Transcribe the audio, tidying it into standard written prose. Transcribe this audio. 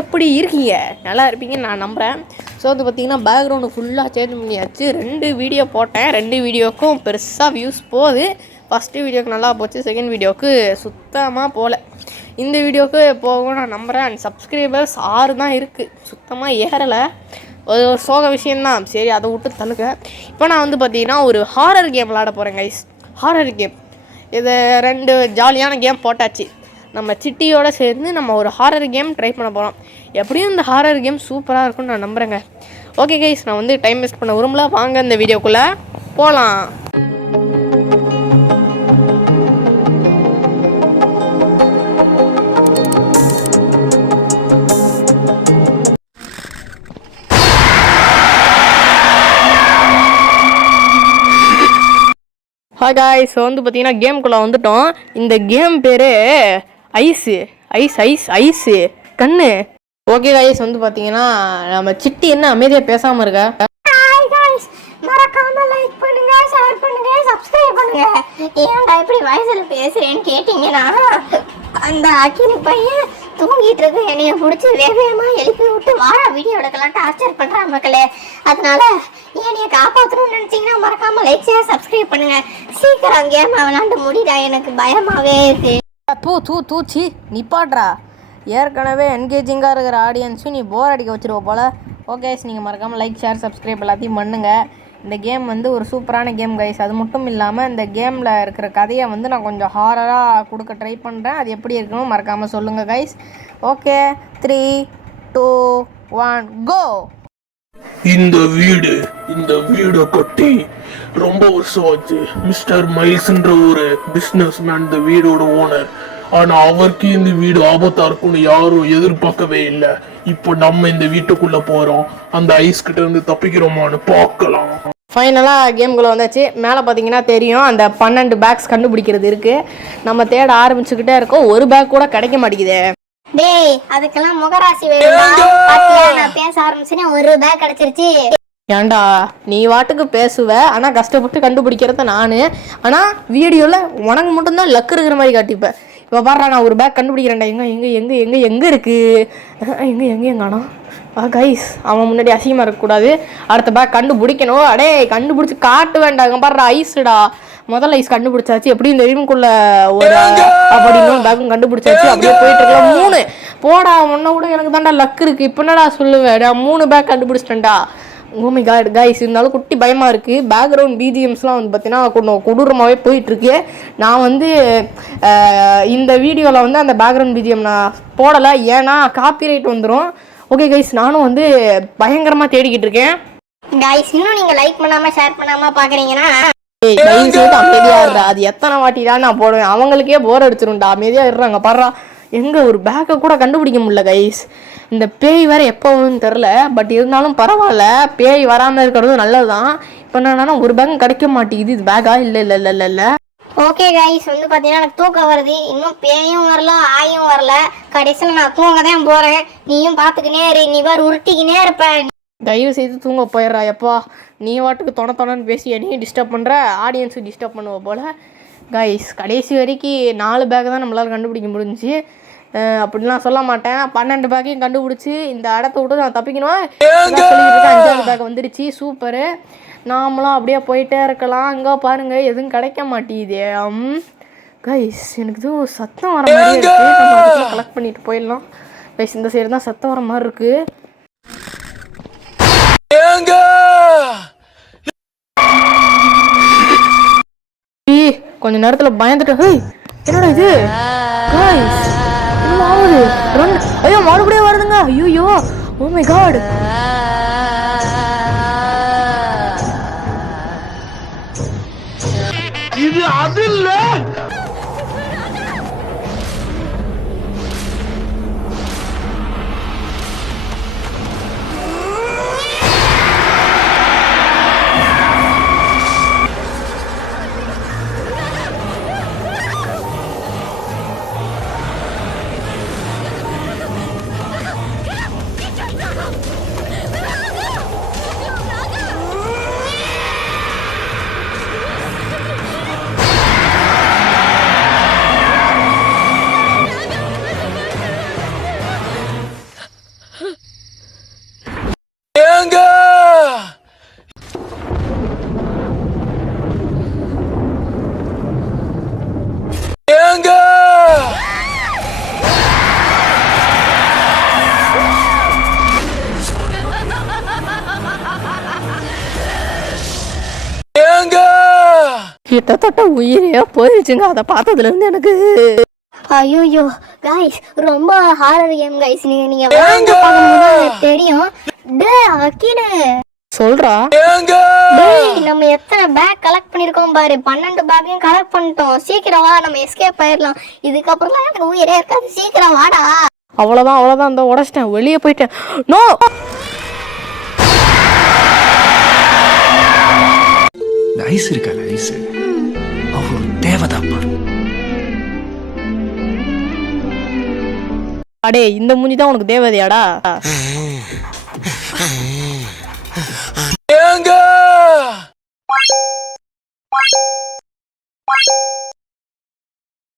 எப்படி இருக்கீங்க? நல்லா இருப்பீங்கன்னு நான் நம்புகிறேன். ஸோ வந்து பார்த்திங்கன்னா பேக்ரவுண்டு ஃபுல்லாக சேஞ்ச் பண்ணியாச்சு. 2 வீடியோ போட்டேன். 2 வீடியோவுக்கும் பெருசாக வியூஸ் போகுது. ஃபஸ்ட்டு வீடியோவுக்கு நல்லா போச்சு, செகண்ட் வீடியோவுக்கு சுத்தமாக போகல. இந்த வீடியோவுக்கு போகும் நான் நம்புகிறேன். அண்ட் சப்ஸ்கிரைபர்ஸ் 6 தான் இருக்குது, சுத்தமாக ஏறலை. ஒரு சோக விஷயந்தான், சரி அதை விட்டு தள்ளுங்க. இப்போ நான் வந்து பார்த்திங்கன்னா ஒரு ஹாரர் கேம் விளாட போகிறேன் கைஸ். ஹாரர் கேம் இது 2 ஜாலியான கேம் போட்டாச்சு. நம்ம சிட்டியோடு சேர்ந்து நம்ம ஒரு ஹாரர் கேம் ட்ரை பண்ண போகிறோம். எப்படியும் இந்த ஹாரர் கேம் சூப்பராக இருக்கும்னு நான் நம்புகிறேங்க. ஓகே கைஸ், நான் வந்து டைம் வேஸ்ட் பண்ண விரும்பல. வாங்க இந்த வீடியோக்குள்ளே போகலாம். ஹாய் காய்ஸ், வந்து பார்த்தீங்கன்னா கேமுக்குள்ளே வந்துட்டோம். இந்த கேம் பேர் ஐஸு கண்ணு. ஓகே காய்ஸ், வந்து பார்த்தீங்கன்னா நம்ம சிட்டி என்ன அமைதியாக பேசாமல் இருக்கா? மறக்காம லைக் பண்ணுங்க, ஷேர் பண்ணுங்க, சப்ஸ்கிரைப் பண்ணுங்க. ஏன்டா இப்படி வயசுல பேசுறேன்னு கேட்டீங்கன்னா, அந்த அக்கினி பையன் தூங்கிட்டு இருக்கு, என்னைய பிடிச்சி வேகமா எழுப்பி விட்டு வாரா வீடியோ எடுக்கலாம் டார்ச்சர் பண்றா மக்களே. அதனால என்னைய காப்பாற்றணும்னு நினைச்சீங்கன்னா மறக்காம லைக் ஷேர் சப்ஸ்கிரைப் பண்ணுங்க. சீக்கிரம் கேம் விளாண்டு முடிடா, எனக்கு பயமாவே இருக்கு. தூச்சி நிப்பாட்றா. ஏற்கனவே என்கேஜிங்காக இருக்கிற ஆடியன்ஸும் நீ போர் அடிக்க வச்சுருவோம் போல். ஓகே, நீங்கள் மறக்காமல் லைக் ஷேர் சப்ஸ்கிரைப் எல்லாத்தையும் பண்ணுங்கள். இந்த கேம் வந்து ஒரு சூப்பரான கேம் கைஸ். அது மட்டும் இல்லாமல் இந்த கேமில் இருக்கிற கதையை வந்து நான் கொஞ்சம் ஹாரராக கொடுக்க ட்ரை பண்ணுறேன். அது எப்படி இருக்கணும் மறக்காமல் சொல்லுங்கள் கைஸ். ஓகே, 3, 2, 1 கோ. இந்த வீடை கட்டி ரொம்ப வருஷம் ஆச்சு. மிஸ்டர் மைல்ஸ்ன்ற ஒரு பிசினஸ் மேன் இந்த வீடோட ஓனர். ஆனா அவருக்கு இந்த வீடு ஆபத்தா இருக்கும்னு யாரும் எதிர்பார்க்கவே இல்லை. இப்போ நம்ம இந்த வீட்டுக்குள்ள போறோம். அந்த ஐஸ் கிட்ட இருந்து தப்பிக்கிறோமான்னு பார்க்கலாம். ஃபைனலாக கேம்குள்ளே வந்தாச்சு. மேலே பார்த்தீங்கன்னா தெரியும், அந்த 12 பேக்ஸ் கண்டுபிடிக்கிறது இருக்குது. நம்ம தேட ஆரம்பிச்சுக்கிட்டே இருக்கோம். ஒரு பேக் கூட கிடைக்க மாட்டேங்குது. டேய், அதுக்கெல்லாம் முகராசி வேணுமா? பாத்தியா, நான் பேச ஆரம்பிச்சேன், ஒரு பேக் கிடைச்சிருச்சு. ஏன்டா நீ வாட்டுக்கு பேசுவ, ஆனால் கஷ்டப்பட்டு கண்டுபிடிக்கிறத நான். ஆனால் வீடியோவில் உனக்கு மட்டும்தான் லக்கு இருக்கிற மாதிரி காட்டிப்பேன். இப்போ பாடுறா, நான் ஒரு பேக் கண்டுபிடிக்கிறேன்டா. எங்கே இருக்குது எங்கேனா கைஸ், அவன் முன்னாடி அசிங்கமாக இருக்கக்கூடாது. அடுத்த பேக் கண்டுபிடிக்கணும். அடே கண்டுபிடிச்சி காட்டு வேண்டாங்க. பாடுறா ஐஸுடா. முதல்ல ஐஸ் கண்டுபிடிச்சாச்சு. எப்படி இந்த ரீமுக்குள்ள ஒரு அப்படின்னு பேக்கும் கண்டுபிடிச்சாச்சு. அப்படியே போயிட்டு இருக்கலாம். 3 போடா, முன்ன கூட எனக்கு தான்டா லக்கு இருக்குது. இப்போ என்னடா சொல்லுவேன், 3 பேக் கண்டுபிடிச்சிட்டேன்டா. ஓமை காட் கைஸ், இருந்தாலும் குட்டி பயமாக இருக்குது. பேக்ரவுண்ட் பிஜிஎம்ஸ்லாம் வந்து பார்த்தீங்கன்னா கொஞ்சம் கொடூரமாகவே போயிட்டுருக்கு. நான் வந்து இந்த வீடியோவில் வந்து அந்த பேக்ரவுண்ட் பிஜிஎம் நான் போடலை, ஏன்னா காப்பிரைட் வந்துடும். ஓகே கைஸ், நானும் வந்து பயங்கரமாக தேடிக்கிட்டு இருக்கேன். கைஸ், இன்னும் நீங்கள் லைக் பண்ணாமல் ஷேர் பண்ணாமல் பார்க்குறீங்கன்னா அமைதியாக இருடா. அது எத்தனை வாட்டி தான் நான் போடுவேன், அவங்களுக்கே போர் அடிச்சிரும்டா. அமைதியாக இருறாங்க. பாடுறா, எங்கே ஒரு பேக்கை கூட கண்டுபிடிக்க முடியல கைஸ். இந்த பேய் வேறு எப்போ வரும்னு தெரில. பட் இருந்தாலும் பரவாயில்ல, பேய் வராமல் இருக்கிறது நல்லது தான். இப்போ என்னன்னா ஒரு பேக் கிடைக்க மாட்டேங்குது. இது பேக்கா? இல்லை. ஓகே கைஸ், வந்து பார்த்தீங்கன்னா எனக்கு தூக்கம் வருது. இன்னும் பேயும் வரல, ஆயும் வரல. கடைசியில் நான் தூங்க தான் போகிறேன். நீயும் பார்த்துக்கினே இரு, நீ வேறு உருட்டிக்கினே இருப்பேன். தயவு செய்து தூங்க போயிடுறா. எப்பா நீ வாட்டுக்கு தொணன்னு பேசி என்னையும் டிஸ்டர்ப் பண்ணுற, ஆடியன்ஸுக்கு டிஸ்டர்ப் பண்ணுவோம் போல். கைஸ், கடைசி வரைக்கும் 4 பேக் தான் நம்மளால் கண்டுபிடிக்க முடிஞ்சிச்சு. அப்படிலாம் சொல்ல மாட்டேன். 12 பேக்கையும் கண்டுபிடிச்சி இந்த இடத்த விட்டு நான் தப்பிக்கணும். 5வது பேக் வந்துடுச்சு. சூப்பரு. நாமளும் அப்படியே போயிட்டே இருக்கலாம். அங்கே பாருங்கள், எதுவும் கிடைக்க மாட்டேங்குது. கைஸ், எனக்கு எதுவும் சத்தம் வர மாதிரி இருக்குது. நம்ம அதுக்குள்ள கலெக்ட் பண்ணிட்டு போயிடலாம். கைஸ், இந்த சைடு தான் சத்தம் வர மாதிரி இருக்குது. கொஞ்ச நேரத்துல பயந்துட்டு, என்னடா இது கைஸ், என்ன ஆகுது? ஐயோ, மறுபடியும் வருதுங்க. ஐயோ, ஓ மை காட். இது அது இல்ல. கிட்டத்தட்ட உயிரே போயிடுச்சுங்க அதை பார்த்ததுல இருந்து எனக்கு. ஐயோ गाइस ரொம்ப ஹாரர் கேம் गाइस. நீங்க வாங்க பார்க்கணும்னா தெரியும். டேய் அகிலே சொல்றா. டேய் நம்ம எத்தனை பேக் கலெக்ட் பண்ணிருக்கோம் பாரு. 12 பேக்கையும் கலெக்ட் பண்ணிட்டோம். சீக்கிரம் வா, நம்ம எஸ்கேப் ஆயிடலாம். இதுக்கப்புறம் எனக்கு உயிரே இருக்காது. சீக்கிரம் வாடா. அவ்வளவுதான் அந்த உடைச்சிட்டேன், வெளியே போயிட்டேன். நோ ஐஸ் இருக்கல ஐஸ் அவர் தேவதாப்பா. அடே இந்த மூஞ்சி தான் உனக்கு தேவதையாடா?